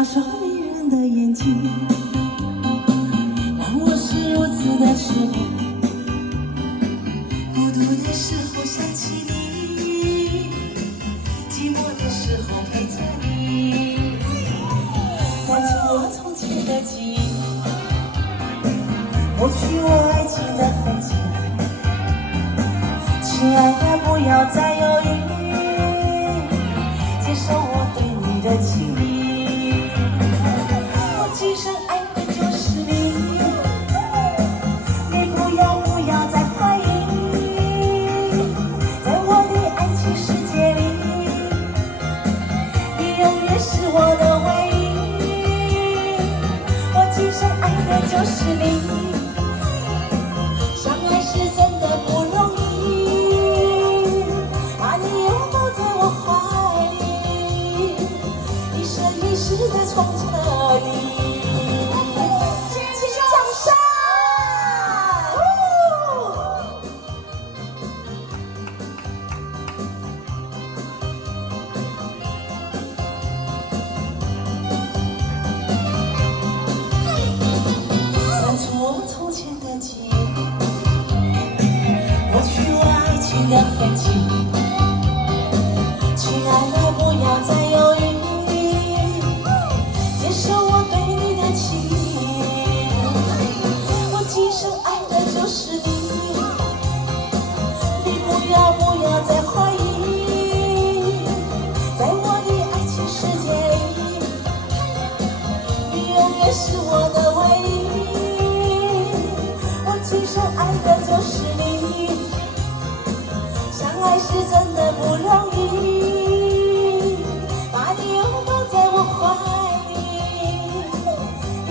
那双迷人的眼睛，让我是如此的痴迷。孤独的时候想起你，寂寞的时候陪着你，翻出我从前的记忆，抹去我爱情的痕迹。亲爱的，不要再犹豫，接受我对你的情意。我今生爱的就是你，你不要再怀疑，在我的爱情世界里，你永远是我的唯一。我今生爱的就是你。从这里，请掌声！翻出我从前的记忆，抹去我爱情的痕迹。亲爱的，不要再犹豫。接受我对你的情意，我今生爱的就是你，你不要再怀疑，在我的爱情世界里，你永远是我的唯一。我今生爱的就是你，相爱是真的不容易，把你拥抱在我怀里。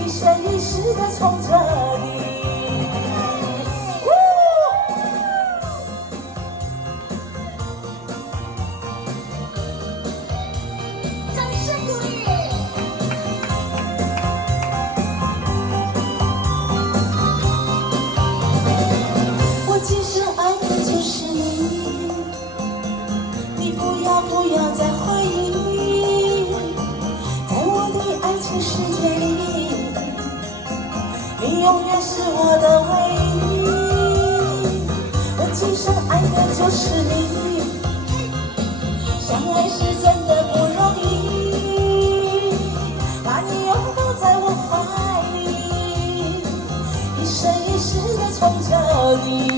一生一世的从这里，掌声鼓励。我今生爱的就是你，你不要再怀疑，在我的爱情世界里。你永远是我的唯一，我今生爱的就是你，相爱是真的不容易，把你拥抱在我怀里，一生一世的从这里。